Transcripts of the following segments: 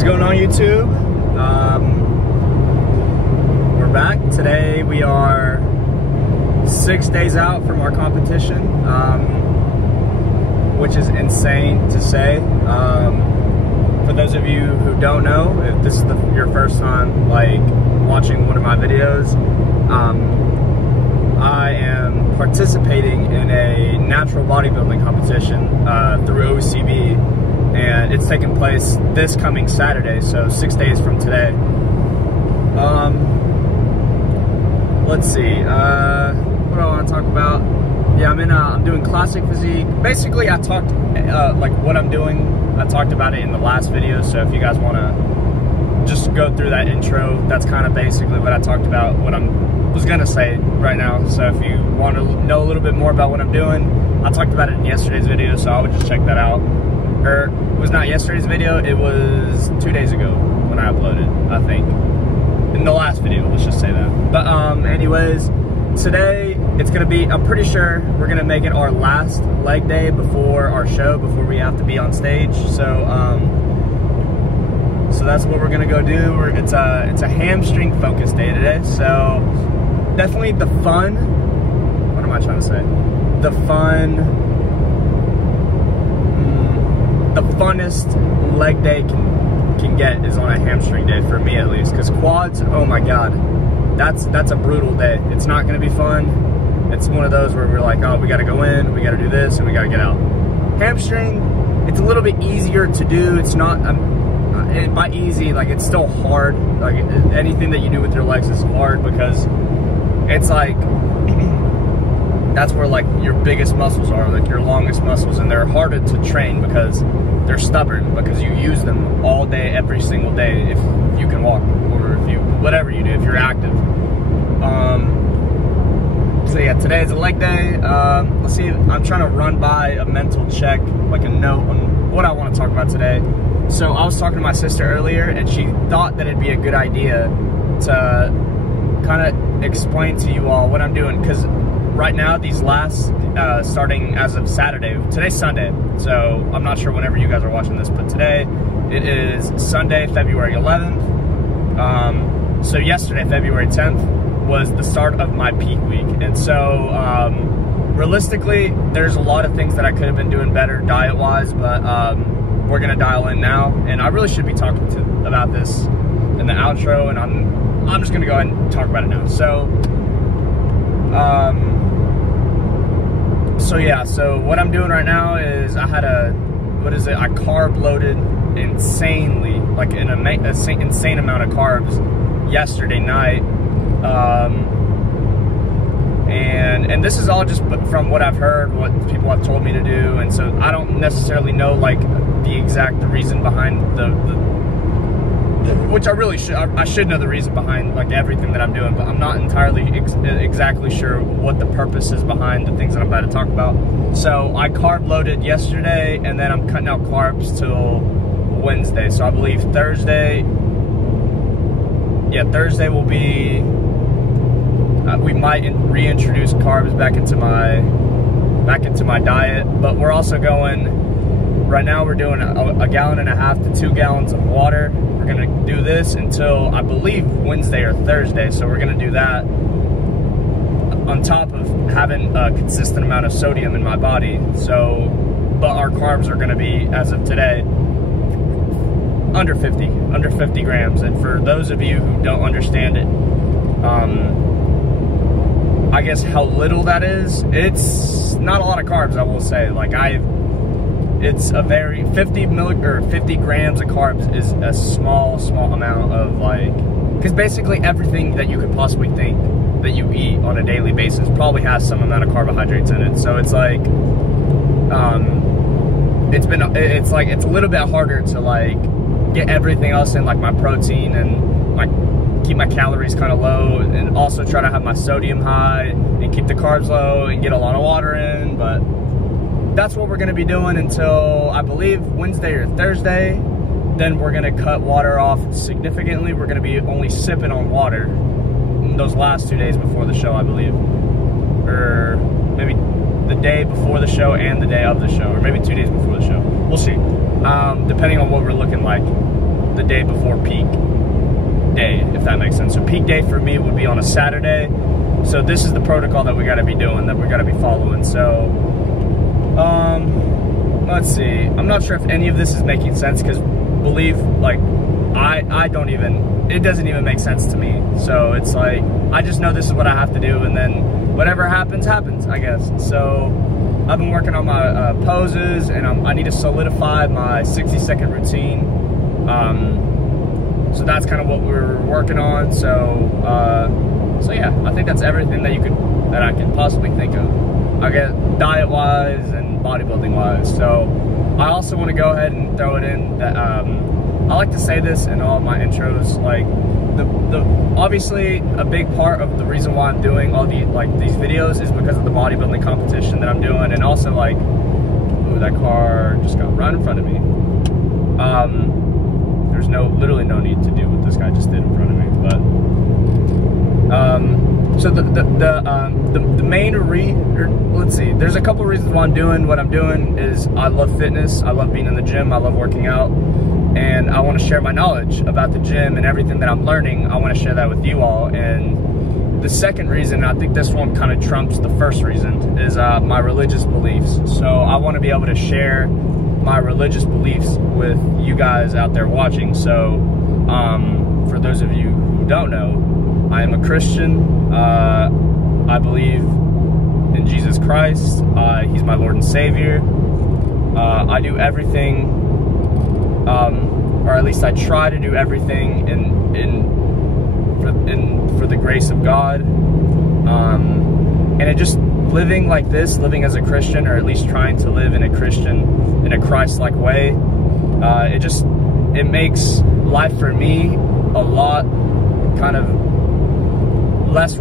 What's going on, YouTube? We're back. Today we are 6 days out from our competition, which is insane to say. For those of you who don't know, if this is your first time watching one of my videos, I am participating in a natural bodybuilding competition through OCB, and it's taking place this coming Saturday, so 6 days from today. Let's see, what do I want to talk about? Yeah, I'm doing classic physique. Basically, I talked what I'm doing. I talked about it in the last video, so if you guys want to just go through that intro, that's kind of basically what I talked about, what I was gonna say right now. So if you want to know a little bit more about what I'm doing, I talked about it in yesterday's video, so I would just check that out. Or it was not yesterday's video, it was 2 days ago when I uploaded, I think. In the last video, let's just say that. But anyways, today it's gonna be, I'm pretty sure we're gonna make it our last leg day before our show, before we have to be on stage. So so that's what we're gonna go do. It's a hamstring focus day today. So definitely the fun, what am I trying to say? The funnest leg day can get is on a hamstring day, for me at least, because quads, oh my god, that's a brutal day. It's not going to be fun. It's one of those where we're like, oh, we got to go in, we got to do this, and we got to get out. Hamstring, it's a little bit easier to do. It's not by easy, it's still hard. Anything that you do with your legs is hard, because it's that's where your biggest muscles are, your longest muscles, and they're harder to train because they're stubborn, because you use them all day, every single day, if you can walk, or if you, whatever you do, if you're active. So yeah, today is a leg day. Let's see, I'm trying to run by a mental check, a note on what I want to talk about today. So I was talking to my sister earlier, and she thought that it'd be a good idea to kind of explain to you all what I'm doing, because right now, these last, starting as of Saturday, today's Sunday, so I'm not sure whenever you guys are watching this, but today, it is Sunday, February 11th, so yesterday, February 10th, was the start of my peak week, and so, realistically, there's a lot of things that I could have been doing better diet-wise, but, we're gonna dial in now, and I really should be talking about this in the outro, and I'm just gonna go ahead and talk about it now. So yeah, so what I'm doing right now is I had I carb loaded insanely, an insane amount of carbs yesterday night. And this is all just from what I've heard, what people have told me to do, and so I don't necessarily know the exact reason behind which I really should. I should know the reason behind everything that I'm doing, but I'm not entirely exactly sure what the purpose is behind the things that I'm about to talk about. So I carb loaded yesterday, and then I'm cutting out carbs till Wednesday. So I believe Thursday will be, we might reintroduce carbs back into my diet, but we're also going, right now we're doing a 1.5 gallons to 2 gallons of water. We're gonna do this until, I believe, Wednesday or Thursday, so we're gonna do that on top of having a consistent amount of sodium in my body. So, but our carbs are gonna be, as of today, under 50 grams. And for those of you who don't understand it, I guess how little that is, it's not a lot of carbs, I will say. It's a very 50 grams of carbs is a small amount of because basically everything that you could possibly think that you eat on a daily basis probably has some amount of carbohydrates in it. So it's it's a little bit harder to get everything else in, my protein, and keep my calories kind of low, and also try to have my sodium high and keep the carbs low and get a lot of water in. But that's what we're going to be doing until, I believe, Wednesday or Thursday. Then we're going to cut water off significantly. We're going to be only sipping on water those last 2 days before the show, I believe. Or maybe the day before the show and the day of the show, or maybe 2 days before the show. We'll see, depending on what we're looking like. the day before peak day, if that makes sense. So peak day for me would be on a Saturday. So this is the protocol that we got to be doing, that we got to be following. So let's see. I'm not sure if any of this is making sense, because believe, like, I don't even, it doesn't even make sense to me. So it's like, I just know this is what I have to do, and then whatever happens, happens, I guess. So I've been working on my poses, and I need to solidify my 60-second routine. So that's kind of what we're working on. So yeah, I think that's everything that I can possibly think of. I guess diet-wise and bodybuilding-wise. So I also want to go ahead and throw it in that I like to say this in all of my intros. Like, obviously a big part of the reason why I'm doing all these videos is because of the bodybuilding competition that I'm doing, and also, like, ooh, that car just got right in front of me. There's literally no need to do what this guy just did in front of me, but so the main let's see, there's a couple reasons why I'm doing what I'm doing. Is I love fitness, I love being in the gym, I love working out, and I want to share my knowledge about the gym and everything that I'm learning. I want to share that with you all. And the second reason, I think this one kind of trumps the first reason, is my religious beliefs. So I want to be able to share my religious beliefs with you guys out there watching. So for those of you who don't know, I am a Christian. I believe in Jesus Christ. He's my Lord and Savior. I do everything, or at least I try to do everything for the grace of God. And it just, living like this, living as a Christian, or at least trying to live in a Christ-like way, it makes life for me a lot kind of less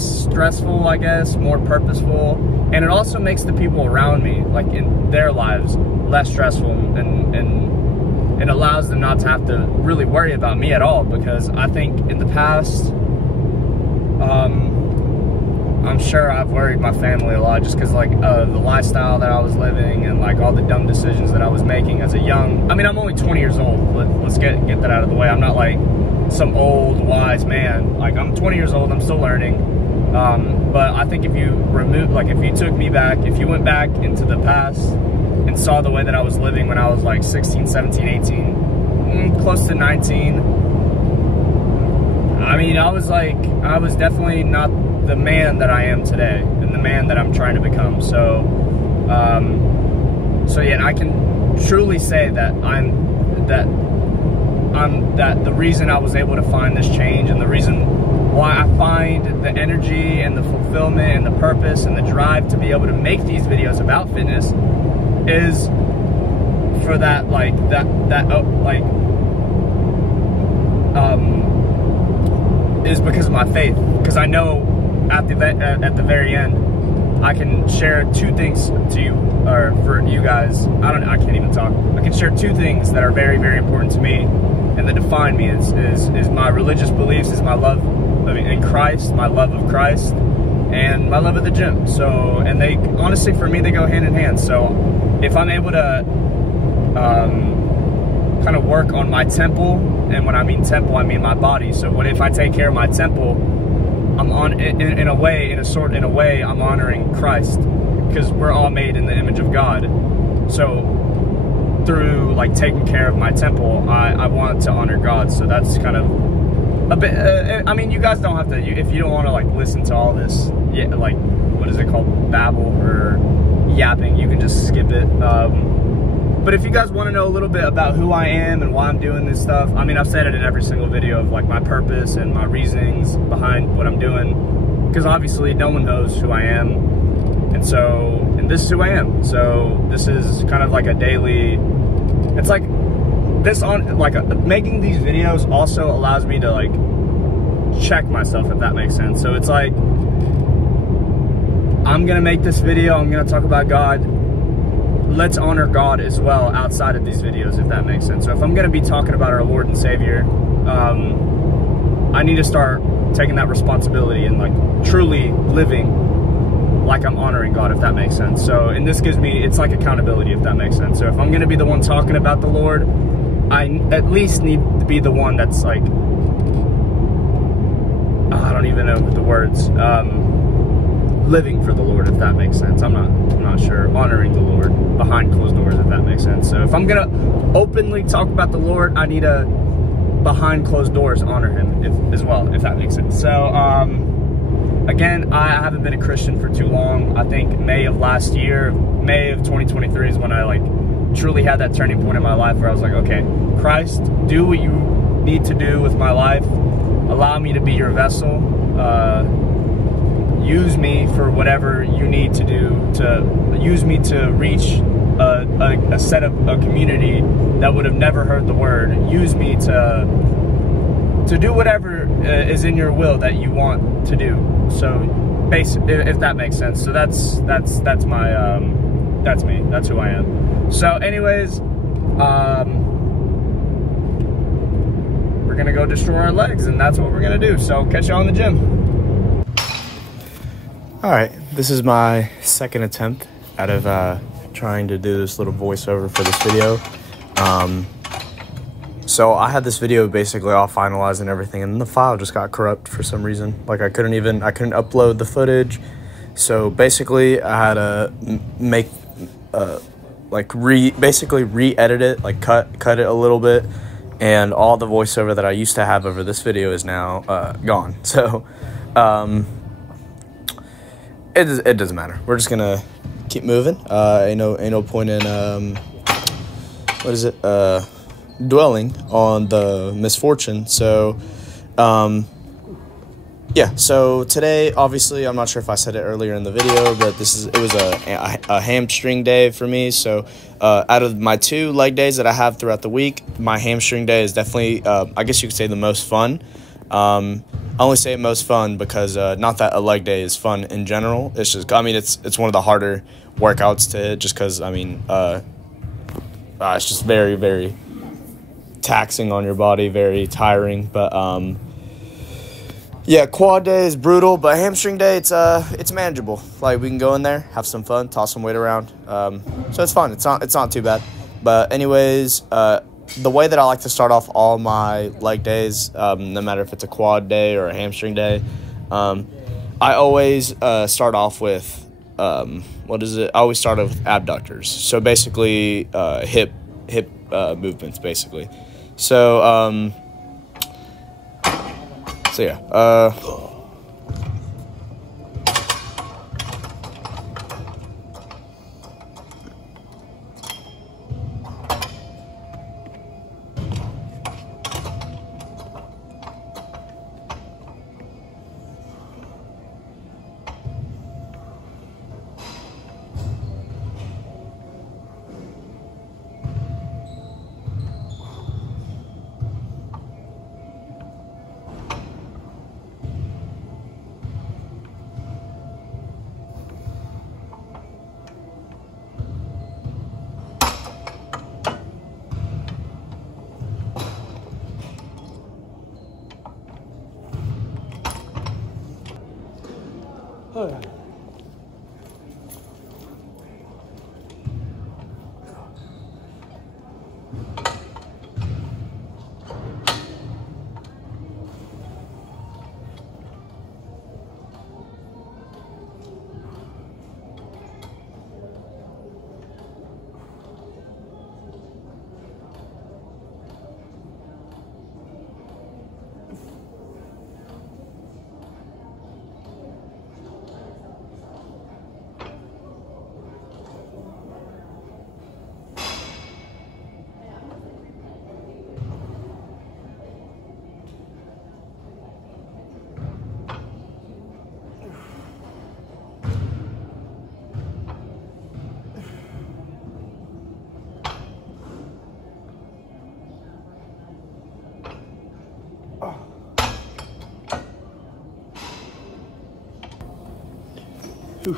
stressful, I guess, more purposeful. And it also makes the people around me, like, in their lives, less stressful, and it allows them not to have to really worry about me at all. Because I think in the past, I'm sure I've worried my family a lot, just because, like, the lifestyle that I was living, and, like, all the dumb decisions that I was making as a young, I mean, I'm only 20 years old. Let's get that out of the way. I'm not like some old wise man. Like, I'm 20 years old, I'm still learning. But I think if you took me back, if you went back into the past and saw the way that I was living when I was like 16, 17, 18, close to 19, I mean, I was definitely not the man that I am today, and the man that I'm trying to become. So yeah, and I can truly say that that the reason I was able to find this change, and the reason why I find the energy and the fulfillment and the purpose and the drive to be able to make these videos about fitness, is for that, is because of my faith. Because I know at the very end, I can share two things to you, or for you guys. I can't even talk. I can share two things that are very, very important to me, and that define me. Is my religious beliefs, is my love in Christ, my love of Christ, and my love of the gym. So, and they, honestly, for me, they go hand in hand. So if I'm able to kind of work on my temple, and when I mean temple, I mean my body. So if I take care of my temple, I'm in a way I'm honoring Christ, because we're all made in the image of God. So through, like, taking care of my temple, I want to honor God. So that's kind of a bit, I mean, you guys don't have to, if you don't want to, like, listen to all this, like, what is it called, babble or yapping, you can just skip it. But if you guys want to know a little bit about who I am and why I'm doing this stuff, I mean, I've said it in every single video of, like, my purpose and my reasonings behind what I'm doing, because obviously no one knows who I am, and this is who I am. So this is kind of like a daily, it's like this making these videos also allows me to, like, check myself, if that makes sense. So it's like, I'm gonna make this video, I'm gonna talk about God, let's honor God as well outside of these videos, if that makes sense. So if I'm gonna be talking about our Lord and Savior, I need to start taking that responsibility and, like, truly living like I'm honoring God, if that makes sense. So, and this gives me, it's like accountability, if that makes sense. So if I'm gonna be the one talking about the Lord, I at least need to be the one that's like, I don't even know the words, living for the Lord, if that makes sense. I'm not sure. Honoring the Lord behind closed doors, if that makes sense. So if I'm gonna openly talk about the Lord, I need to behind closed doors honor him as well, if that makes sense. So again, I haven't been a Christian for too long. I think May of 2023 is when I like truly had that turning point in my life where I was like, okay, Christ, do what you need to do with my life. Allow me to be your vessel. Use me for whatever you need to do, to use me to reach a set of a community that would have never heard the word. Use me to do whatever is in your will that you want to do. So, if that makes sense. So that's my that's me. That's who I am. So, anyways, we're gonna go destroy our legs, and that's what we're gonna do. So, catch y'all in the gym. All right, this is my second attempt out of trying to do this little voiceover for this video. So I had this video basically all finalized and everything, and the file just got corrupt for some reason. Like I couldn't upload the footage. So basically I had to make basically re-edit it, like cut it a little bit, and all the voiceover that I used to have over this video is now gone. So it doesn't matter. We're just gonna keep moving. Ain't no point in dwelling on the misfortune. So yeah, so today, obviously, I'm not sure if I said it earlier in the video, but it was a hamstring day for me. So out of my 2 leg days that I have throughout the week, my hamstring day is definitely, I guess you could say, the most fun. I only say most fun because not that a leg day is fun in general. It's just, I mean, it's one of the harder workouts to hit, just because, I mean, it's just very, very taxing on your body, very tiring. But yeah, quad day is brutal, but hamstring day, it's manageable. Like, we can go in there, have some fun, toss some weight around. So it's fun. It's not too bad. But anyways, the way that I like to start off all my leg days, no matter if it's a quad day or a hamstring day, I always start off with I always start off with abductors. So basically, hip movements, basically. So yeah. Oh, yeah.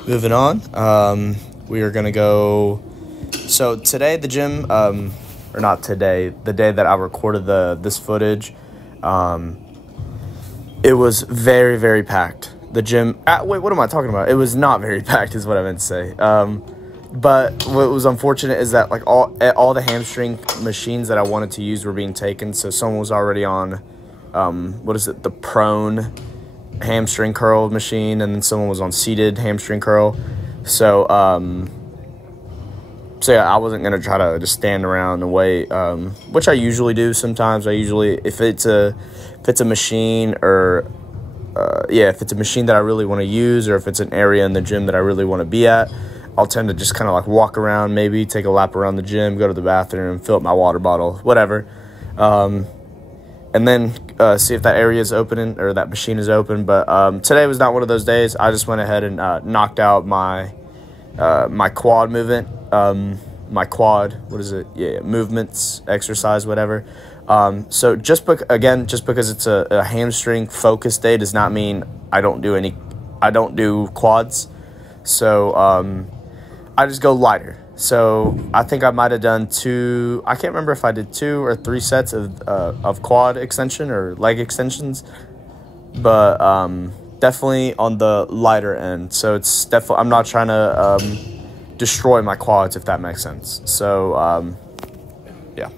Moving on, we are gonna go. So today, the gym, or not today, the day that I recorded this footage, it was very, very packed. The gym. Wait, what am I talking about? It was not very packed, is what I meant to say. But what was unfortunate is that like all the hamstring machines that I wanted to use were being taken. So someone was already on, the prone hamstring curl machine, and then someone was on seated hamstring curl. So yeah, I wasn't gonna try to just stand around and wait, which I usually do sometimes. If it's a machine or if it's a machine that I really want to use, or if it's an area in the gym that I really want to be at, I'll tend to just kind of like walk around, maybe take a lap around the gym, go to the bathroom, fill up my water bottle, whatever. And then see if that area is open or that machine is open. But today was not one of those days. I just went ahead and knocked out my quad movement, movements, exercise, whatever. So just because it's a hamstring focus day does not mean I don't do quads. So I just go lighter. So I think I might have done I can't remember if I did 2 or 3 sets of quad extension or leg extensions, but definitely on the lighter end. So it's definitely, I'm not trying to destroy my quads, if that makes sense. So yeah.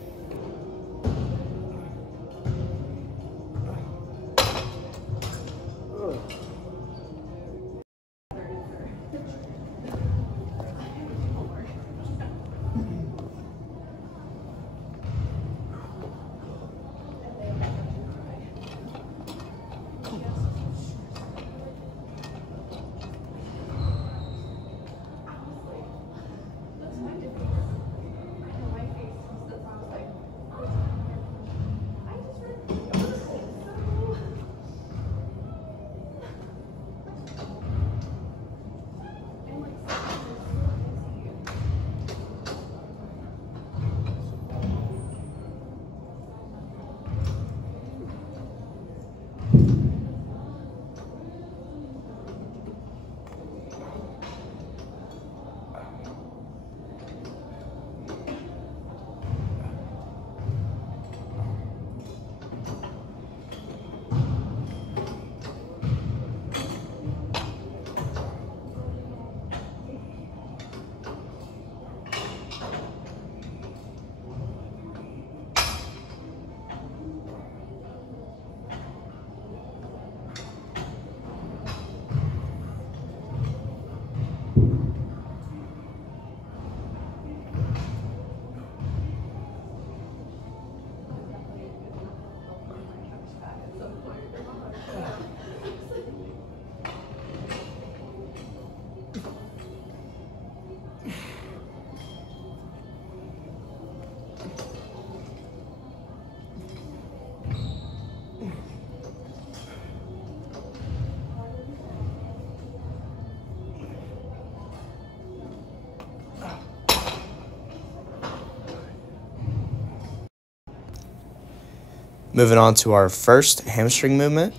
Moving on to our first hamstring movement.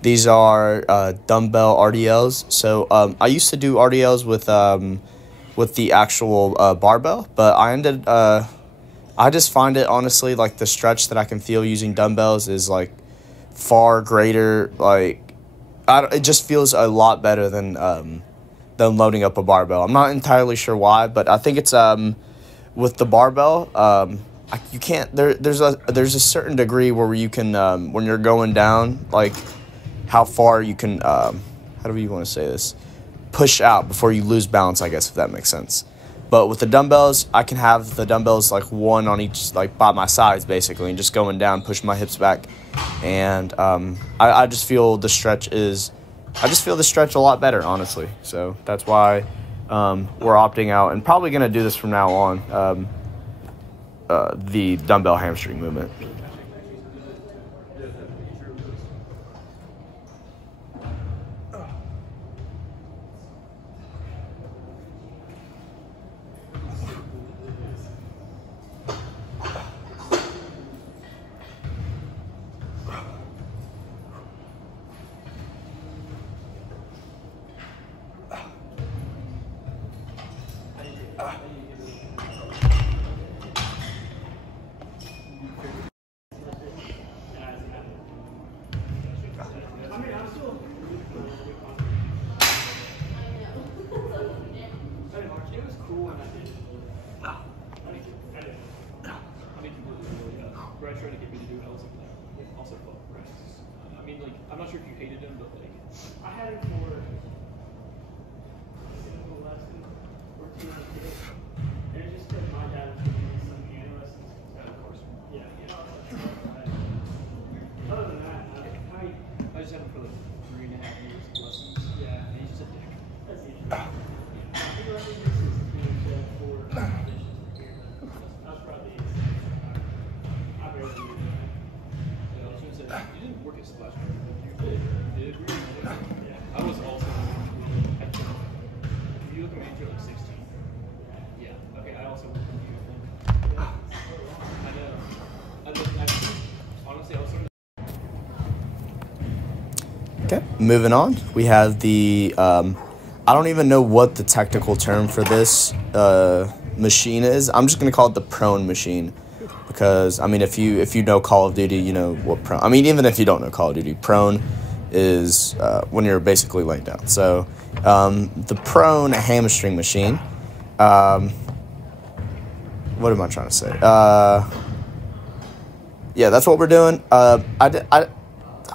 These are dumbbell RDLs. So I used to do RDLs with the actual barbell, but I just find it, honestly, like the stretch that I can feel using dumbbells is like far greater. Like it just feels a lot better than loading up a barbell. I'm not entirely sure why, but I think it's with the barbell. You can't. There's a certain degree where you can when you're going down, like how far you can. How do you want to say this? Push out before you lose balance, I guess, if that makes sense. But with the dumbbells, I can have the dumbbells like one on each, like by my sides, basically, and just going down, pushing my hips back, and I just feel the stretch a lot better, honestly. So that's why we're opting out and probably gonna do this from now on. The dumbbell hamstring movement. Brad tried to get me to do it. I was like, no. Also, fuck Brad. I mean, like, I'm not sure if you hated him, but like, I had him for less than 14 kids. And it's just because my dad was giving me some piano lessons. of course. Yeah, you know, other than that, I just had him for like 3.5 years lessons. yeah, And he's just a dick. that's the issue. People I think this is being said for auditions here, but that's probably I barely do that. Yeah, I was gonna say, you didn't work at Splash Pad, but you did. You did agree? Yeah. I was also, I think, if you look at my age, you're like 16. Yeah. Okay, I also worked with you, I think. I know. Honestly, I was thinking. Okay, moving on. We have the, I don't even know what the technical term for this machine is. I'm just going to call it the prone machine because, I mean, if you know Call of Duty, you know what prone, I mean, even if you don't know Call of Duty, prone is when you're basically laying down. So the prone hamstring machine, what am I trying to say? Yeah, that's what we're doing.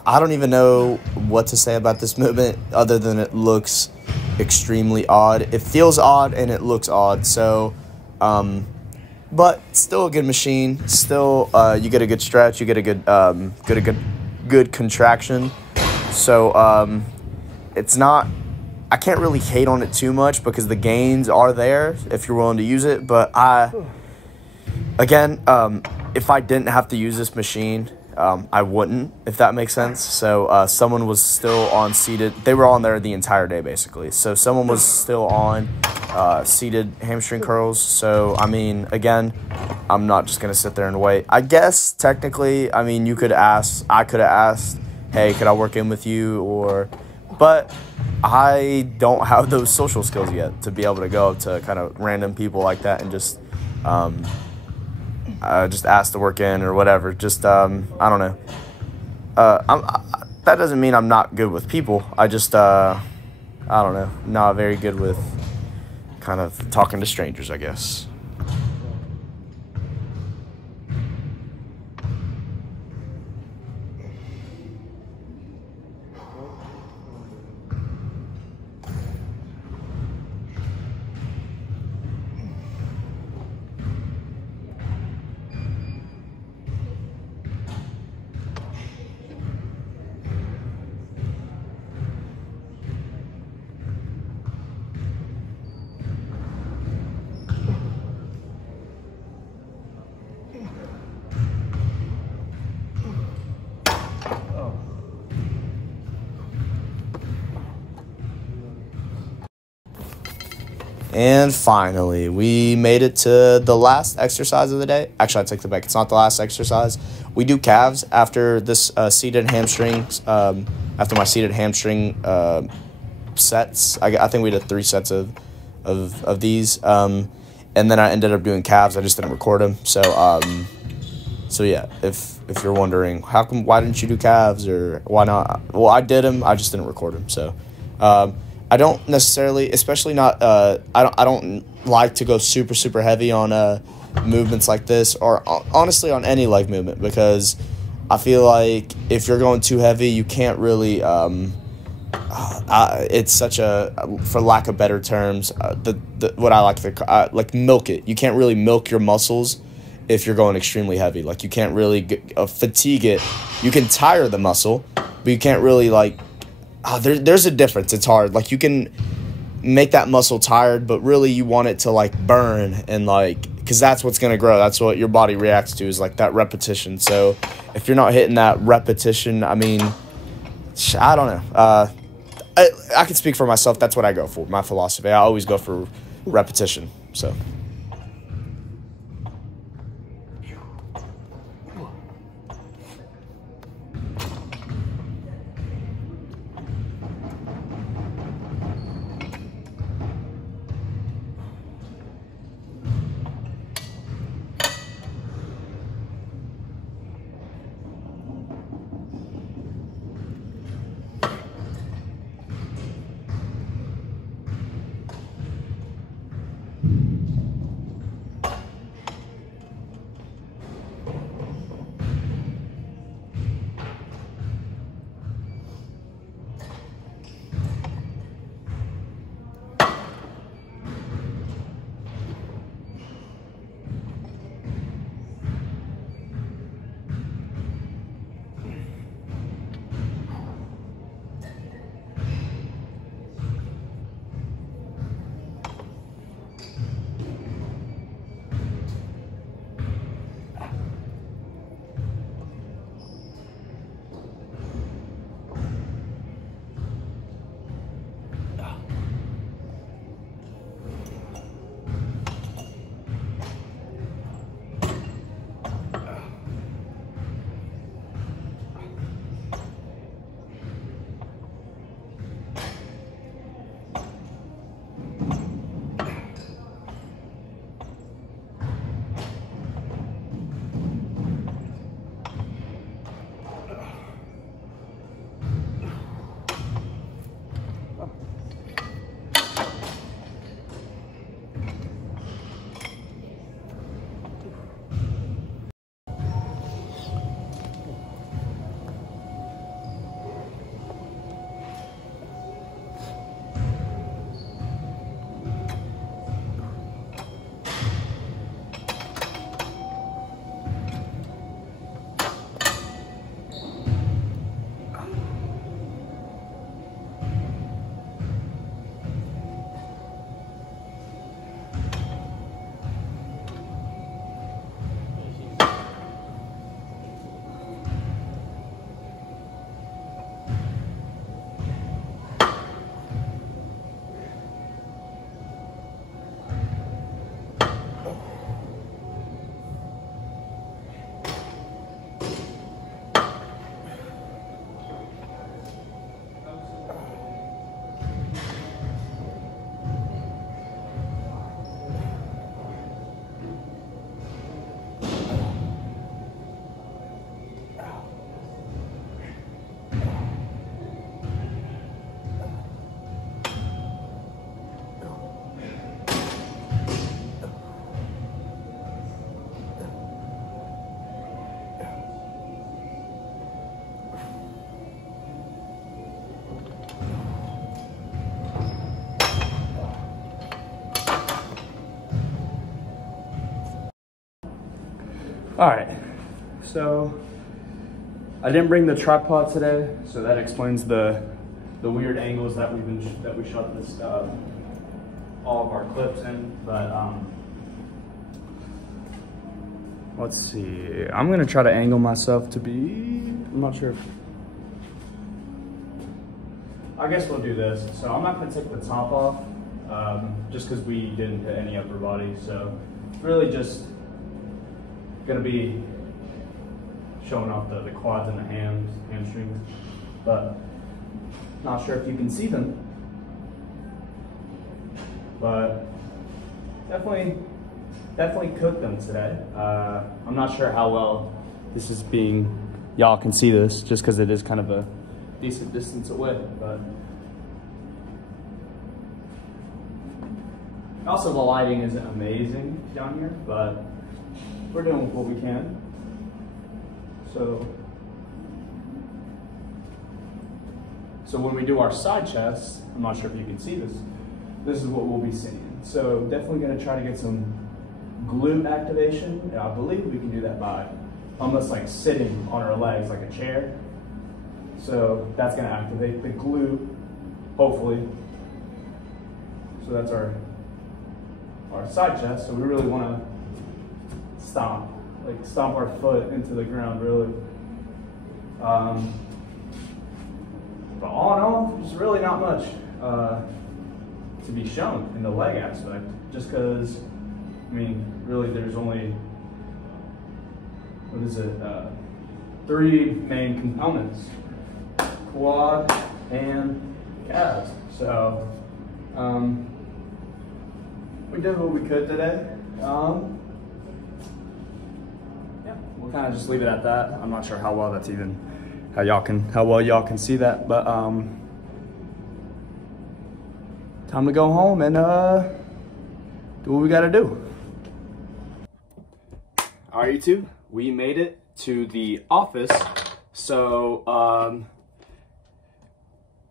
I don't even know what to say about this movement other than it looks extremely odd. It feels odd and it looks odd. So, but still a good machine. Still, you get a good stretch. You get a good contraction. So, it's not. I can't really hate on it too much because the gains are there if you're willing to use it. But again, if I didn't have to use this machine, I wouldn't, if that makes sense. So someone was still on seated. They were on there the entire day, basically. So someone was still on seated hamstring curls. So, I mean, again, I'm not just going to sit there and wait. I guess, technically, I mean, you could ask. I could have asked, hey, could I work in with you? But I don't have those social skills yet to be able to go up to kind of random people like that and just ask to work in or whatever. Just, I don't know. That doesn't mean I'm not good with people. I just, I don't know. Not very good with kind of talking to strangers, I guess. And finally, we made it to the last exercise of the day. Actually, I take it back. It's not the last exercise. We do calves after this seated hamstrings. After my seated hamstring sets, I think we did 3 sets of these. And then I ended up doing calves. I just didn't record them. So yeah, if you're wondering, why didn't you do calves or why not? Well, I did them. I just didn't record them. So I don't necessarily, especially not, I don't like to go super, super heavy on movements like this or honestly on any leg movement because I feel like if you're going too heavy, you can't really, it's such a, for lack of better terms, what I like to, like milk it. You can't really milk your muscles if you're going extremely heavy. Like you can't really fatigue it. You can tire the muscle, but you can't really like, there's a difference. It's hard. Like you can make that muscle tired, but really you want it to like burn and like, because that's what's going to grow. That's what your body reacts to is like that repetition. So if you're not hitting that repetition, I mean, I don't know. I can speak for myself. That's what I go for. My philosophy. I always go for repetition. So. All right, so I didn't bring the tripod today, so that explains the weird angles that we shot this all of our clips in. But let's see. I'm gonna try to angle myself to be. I'm not sure. I guess we'll do this. So I'm not gonna take the top off, just because we didn't hit any upper body. So it's really just gonna be showing off the quads and the hamstrings, but not sure if you can see them. But definitely cooked them today. I'm not sure how well this is being. Y'all can see this just because it is kind of a decent distance away, but also the lighting isn't amazing down here, but we're doing what we can. So when we do our side chests, I'm not sure if you can see this, this is what we'll be seeing. So definitely gonna try to get some glute activation. And I believe we can do that by almost like sitting on our legs like a chair. So that's gonna activate the glute, hopefully. So that's our side chest. So we really wanna stomp our foot into the ground, really. But all in all, there's really not much to be shown in the leg aspect, just because, I mean, really there's only, what is it, 3 main components: quad and calves. So we did what we could today. Yeah, we'll kind of just leave it at that. I'm not sure how well that's even, how well y'all can see that, but time to go home and do what we gotta do. All right, YouTube, we made it to the office. So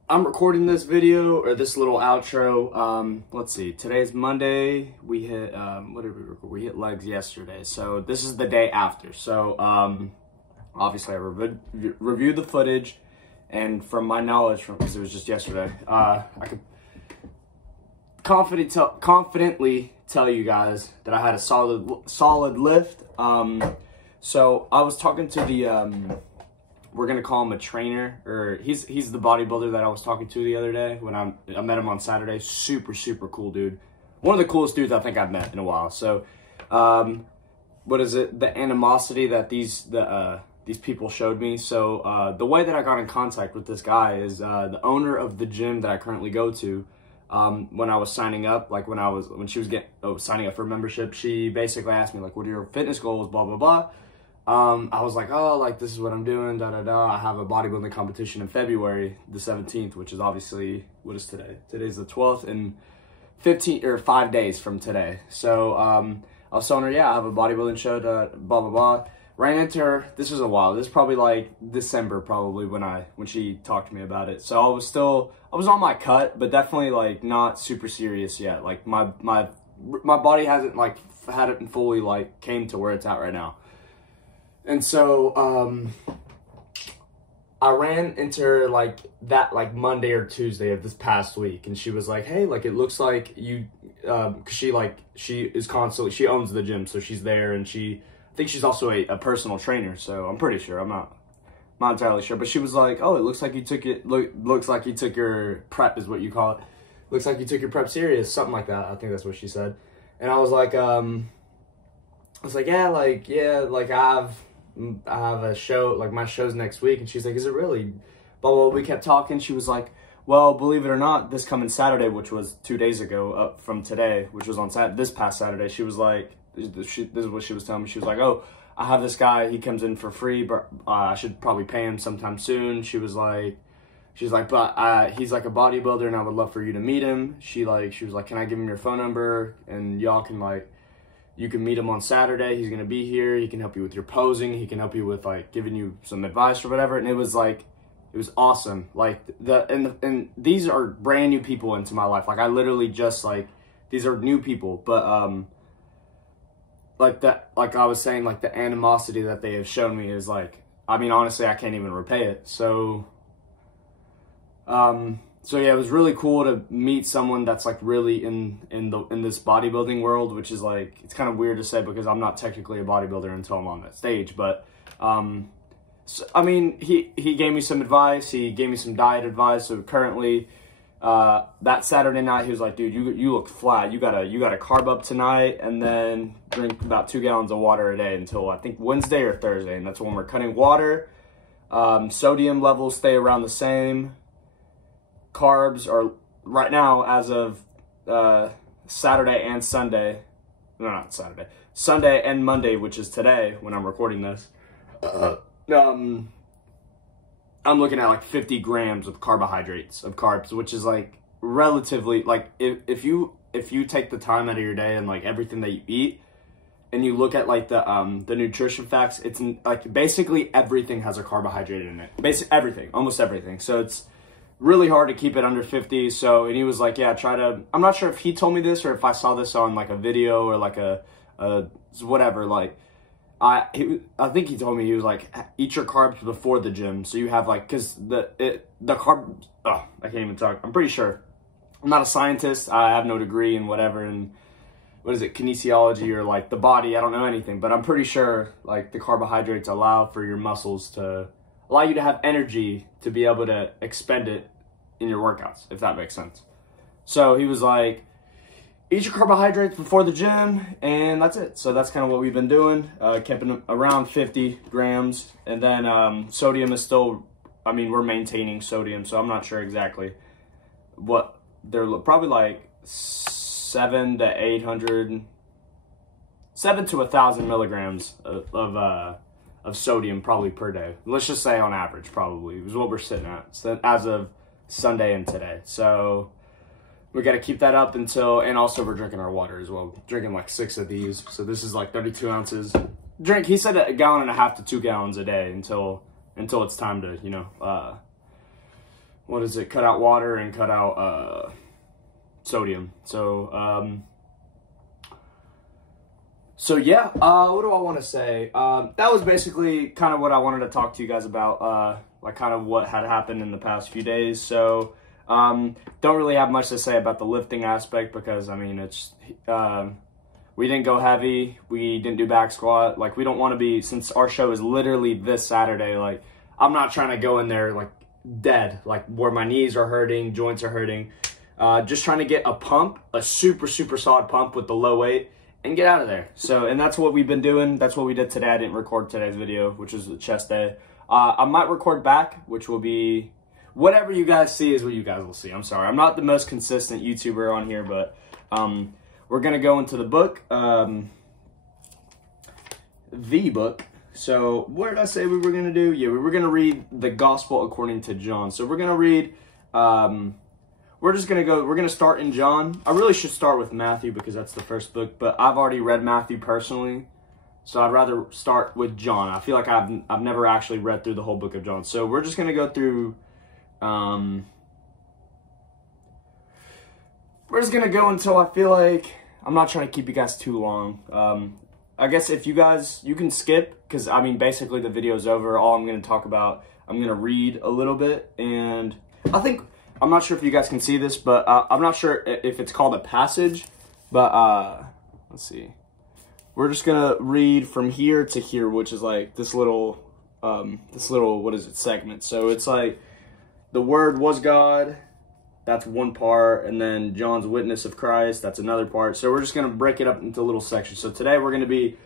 I'm recording this video, or this little outro. Let's see, today's Monday. We hit, what did we record? We hit legs yesterday. So this is the day after. So obviously I reviewed the footage, and from my knowledge, because it was just yesterday, I could confidently tell you guys that I had a solid lift. So I was talking to the, we're gonna call him a trainer, or he's the bodybuilder that I was talking to the other day when I met him on Saturday. Super cool dude. One of the coolest dudes I think I've met in a while. So what is it? The animosity that these people showed me. So the way that I got in contact with this guy is the owner of the gym that I currently go to. When I was signing up, like when she was signing up for membership, she basically asked me like, what are your fitness goals, blah, blah, blah. I was like, oh, like this is what I'm doing, da, da, da. I have a bodybuilding competition in February the 17th, which is obviously, what is today? Today's the 12th, and 5 days from today. So I was telling her, yeah, I have a bodybuilding show, blah, blah, blah. Ran into her, this was a while, this is probably like December probably when she talked to me about it. So I was on my cut, but definitely like not super serious yet. Like my body hasn't like hadn't fully like came to where it's at right now. And so I ran into her like that like Monday or Tuesday of this past week, and she was like, hey, like it looks like you cause she owns the gym, so she's there, and I think she's also a personal trainer, so I'm pretty sure. I'm not entirely sure, but she was like, oh, it looks like you took your prep, is what you call it. Looks like you took your prep serious, something like that. I think that's what she said. And I was like, yeah, like I have a show, like my show's next week. And she's like, is it really? Blah, blah, blah. We kept talking. She was like, well, believe it or not, this coming Saturday, which was 2 days ago up from today, which was on this past Saturday, she was like, this is what she was telling me. She was like, oh, I have this guy, he comes in for free, but I should probably pay him sometime soon. She's like, but he's like a bodybuilder, and I would love for you to meet him. She was like, can I give him your phone number, and y'all can you can meet him on Saturday. He's gonna be here. He can help you with your posing. He can help you with like giving you some advice or whatever. And it was awesome. Like and these are brand new people into my life. Like I literally just these are new people, but like that, like I was saying, like the animosity that they have shown me is like, I mean, honestly, I can't even repay it. So, so yeah, it was really cool to meet someone that's like really in this bodybuilding world, which is like, it's kind of weird to say because I'm not technically a bodybuilder until I'm on that stage. But, so, I mean, he gave me some advice. He gave me some diet advice. So currently, that Saturday night, he was like, dude, you look flat. You gotta carb up tonight and then drink about 2 gallons of water a day until I think Wednesday or Thursday. And that's when we're cutting water. Sodium levels stay around the same. Carbs are right now, as of Saturday and Sunday. No, not Saturday. Sunday and Monday, which is today when I'm recording this. I'm looking at like 50 grams of carbohydrates, of carbs, which is like relatively, like if you take the time out of your day and like everything that you eat and you look at like the nutrition facts, it's like basically everything has a carbohydrate in it. Basically everything, almost everything. So it's really hard to keep it under 50. So, and he was like, yeah, try to, I'm not sure if he told me this or if I saw this on like a video or like a whatever, like, I think he told me, he was like, eat your carbs before the gym. So you have like, cause the carb, oh, I can't even talk. I'm pretty sure. I'm not a scientist. I have no degree in whatever. And what is it? Kinesiology or like the body. I don't know anything, but I'm pretty sure like the carbohydrates allow for your muscles to allow you to have energy to be able to expend it in your workouts, if that makes sense. So he was like, eat your carbohydrates before the gym, and that's it. So that's kind of what we've been doing, keeping around 50 grams. And then sodium is still, I mean, we're maintaining sodium, so I'm not sure exactly what, they're probably like 7 to 1,000 milligrams of sodium probably per day. Let's just say on average, probably, is what we're sitting at as of Sunday and today. So we got to keep that up until, and also we're drinking our water as well. Drinking like 6 of these. So this is like 32 ounces. Drink, he said 1.5 gallons to 2 gallons a day until it's time to, you know, what is it? Cut out water and cut out sodium. So, so yeah, what do I want to say? That was basically kind of what I wanted to talk to you guys about, like kind of what had happened in the past few days. So, don't really have much to say about the lifting aspect because, I mean, it's, we didn't go heavy. We didn't do back squat. Like, we don't want to be, since our show is literally this Saturday, like, I'm not trying to go in there, like, dead, like, where my knees are hurting, joints are hurting. Just trying to get a pump, a super, super solid pump with the low weight, and get out of there. So, and that's what we've been doing. That's what we did today. I didn't record today's video, which is the chest day. I might record back, which will be, whatever you guys see is what you guys will see. I'm sorry. I'm not the most consistent YouTuber on here, but we're going to go into the book. The book. So, what did I say we were going to do? Yeah, we were going to read the Gospel according to John. So, we're going to read, we're going to start in John. I really should start with Matthew because that's the first book, but I've already read Matthew personally. So I'd rather start with John. I feel like I've never actually read through the whole book of John. So we're just going to go through, we're just going to go until I feel like, I'm not trying to keep you guys too long. I guess if you guys, you can skip, because I mean, basically the video's over. All I'm going to talk about, I'm going to read a little bit. And I think, I'm not sure if you guys can see this, but I'm not sure if it's called a passage, but let's see. We're just going to read from here to here, which is like this little, what is it, segment. So it's like, the Word was God, that's one part, and then John's witness of Christ, that's another part. So we're just going to break it up into little sections. So today we're going to be,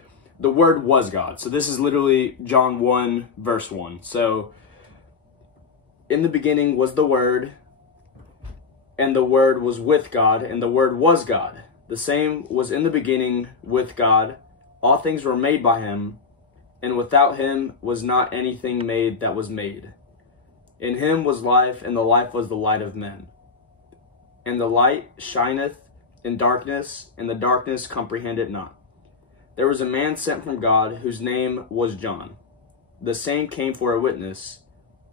the Word was God. So this is literally John 1, verse 1. So, in the beginning was the Word, and the Word was with God, and the Word was God. The same was in the beginning with God. All things were made by him, and without him was not anything made that was made. In him was life, and the life was the light of men. And the light shineth in darkness, and the darkness comprehend it not. There was a man sent from God, whose name was John. The same came for a witness,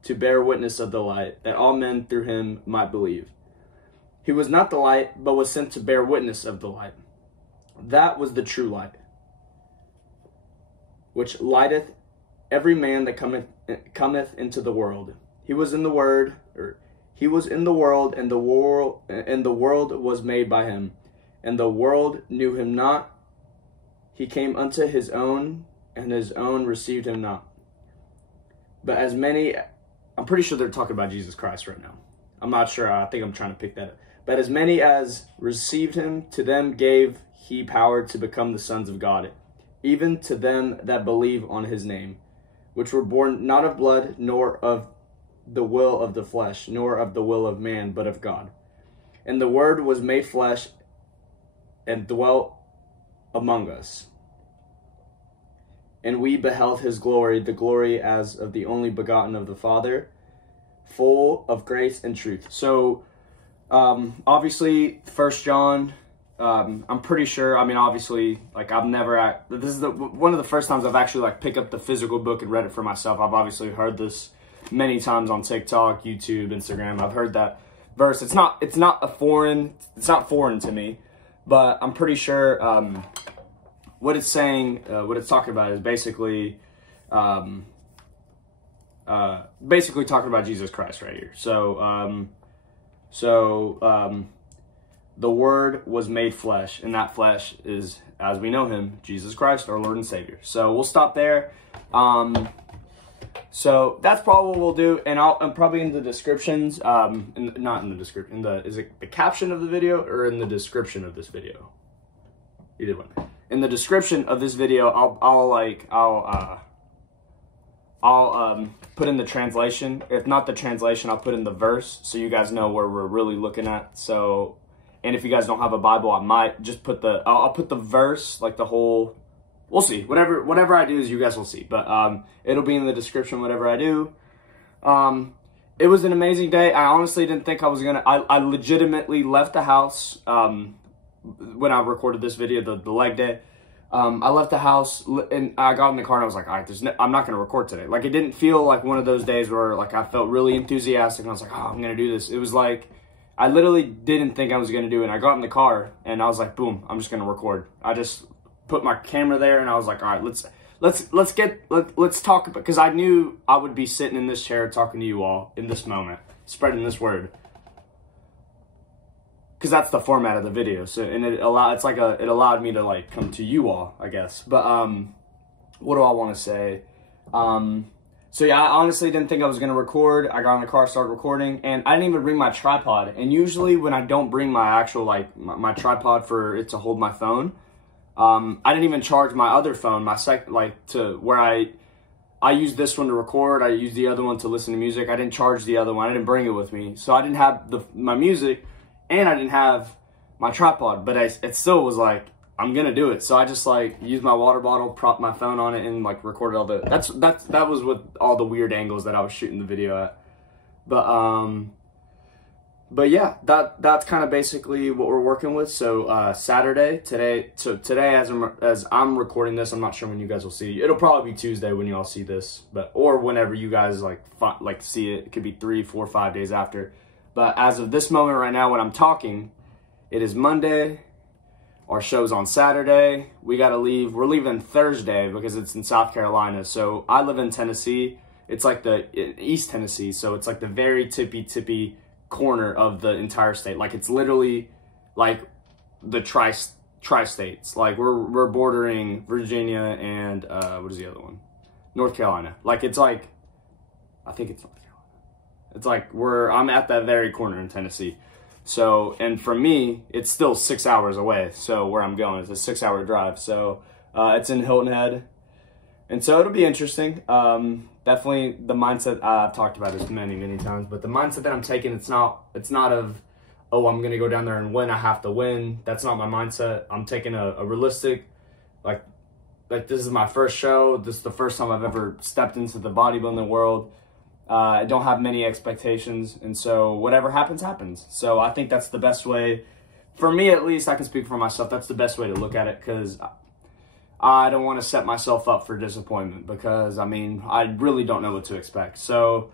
to bear witness of the light, that all men through him might believe. He was not the light, but was sent to bear witness of the light. That was the true light, which lighteth every man that cometh into the world. He was in the world, and the world was made by him, and the world knew him not. He came unto his own, and his own received him not. But as many, I'm pretty sure they're talking about Jesus Christ right now. I'm not sure. I think I'm trying to pick that up. But as many as received him, to them gave he power to become the sons of God, even to them that believe on his name, which were born not of blood, nor of the will of the flesh, nor of the will of man, but of God. And the Word was made flesh and dwelt among us. And we beheld his glory, the glory as of the only begotten of the Father, full of grace and truth. So, obviously, 1 John, I'm pretty sure, I mean, obviously, like, this is one of the first times I've actually, like, picked up the physical book and read it for myself. I've obviously heard this many times on TikTok, YouTube, Instagram. I've heard that verse. It's not foreign to me, but I'm pretty sure, what it's saying, what it's talking about is basically talking about Jesus Christ right here. So, the Word was made flesh, and that flesh is, as we know him, Jesus Christ, our Lord and Savior. So we'll stop there. So that's probably what we'll do, and I'm probably in the descriptions, not in the description, is it the caption of the video or in the description of this video? Either one. In the description of this video, I'll put in the translation. If not the translation, I'll put in the verse so you guys know where we're really looking at. So, and if you guys don't have a Bible, I might just put I'll put the verse, like the whole, we'll see. Whatever I do is you guys will see. But it'll be in the description, whatever I do. It was an amazing day. I honestly didn't think I was gonna, I legitimately left the house when I recorded this video, the leg day. I left the house and I got in the car and I was like, all right, I'm not going to record today. Like, it didn't feel like one of those days where, like, I felt really enthusiastic and I was like, oh, I'm going to do this. It was like, I literally didn't think I was going to do it. And I got in the car and I was like, boom, I'm just going to record. I just put my camera there and I was like, all right, let's talk, because I knew I would be sitting in this chair talking to you all in this moment, spreading this word. Because that's the format of the video. So, and it allowed me to, like, come to you all, I guess. But what do I want to say? So yeah, I honestly didn't think I was gonna record. I got in the car, started recording, and I didn't even bring my tripod. And usually when I don't bring my actual, like, my tripod for it to hold my phone, I didn't even charge my other phone, to where I used this one to record. I used the other one to listen to music. I didn't charge the other one. I didn't bring it with me, so I didn't have my music. And I didn't have my tripod, but it still was like, I'm gonna do it. So I just, like, used my water bottle, propped my phone on it, and, like, recorded all that was with all the weird angles that I was shooting the video at. But yeah, that's kind of basically what we're working with. So Saturday today as I'm recording this, I'm not sure when you guys will see. It'll probably be Tuesday when you all see this, or whenever you guys like see it. It could be 3, 4, 5 days after. But as of this moment right now when I'm talking, it is Monday. Our show's on Saturday. We got to leave. We're leaving Thursday because it's in South Carolina. So I live in Tennessee. It's like East Tennessee. So it's like the very tippy corner of the entire state. Like, it's literally like the tri-states. Like, we're bordering Virginia and what is the other one? North Carolina. Like, it's like, I think it's North Carolina. It's like I'm at that very corner in Tennessee. So, and for me, it's still 6 hours away. So where I'm going, it's a 6-hour drive. So it's in Hilton Head. And so it'll be interesting. Definitely the mindset, I've talked about this many times, but the mindset that I'm taking, it's not of, oh, I'm going to go down there and win. I have to win. That's not my mindset. I'm taking a realistic, like this is my first show. This is the first time I've ever stepped into the bodybuilding world. I don't have many expectations, and so whatever happens, happens. So I think that's the best way, for me at least, I can speak for myself, that's the best way to look at it, because I don't want to set myself up for disappointment, because, I mean, I really don't know what to expect. So,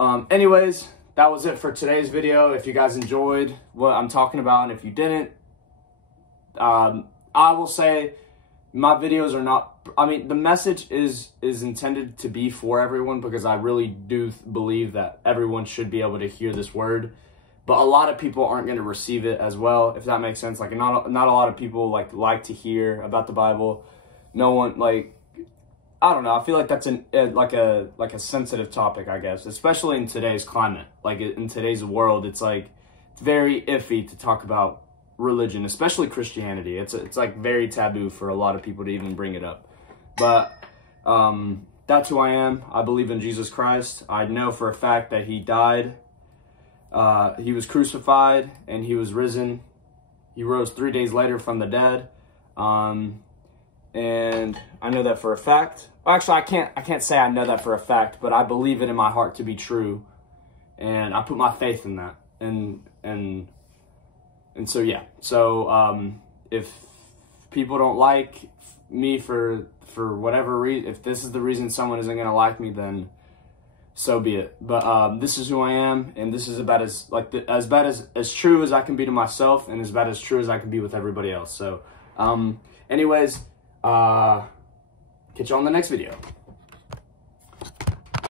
anyways, that was it for today's video. If you guys enjoyed what I'm talking about, and if you didn't, I will say my videos are not, I mean, the message is intended to be for everyone, because I really do believe that everyone should be able to hear this word. But a lot of people aren't going to receive it as well, if that makes sense. Like, not a lot of people like to hear about the Bible. No one, like, I don't know. I feel like that's like a sensitive topic, I guess, especially in today's climate. Like, in today's world, it's very iffy to talk about religion, especially Christianity. It's like very taboo for a lot of people to even bring it up. But that's who I am. I believe in Jesus Christ. I know for a fact that he died. He was crucified and he was risen. He rose 3 days later from the dead. And I know that for a fact. Well, actually, I can't say I know that for a fact, but I believe it in my heart to be true. And I put my faith in that. And so, yeah. So, if people don't like me for whatever reason, if this is the reason someone isn't going to like me, then so be it. But this is who I am, and this is about as true as I can be to myself, and about as true as I can be with everybody else. So anyways, catch you on the next video.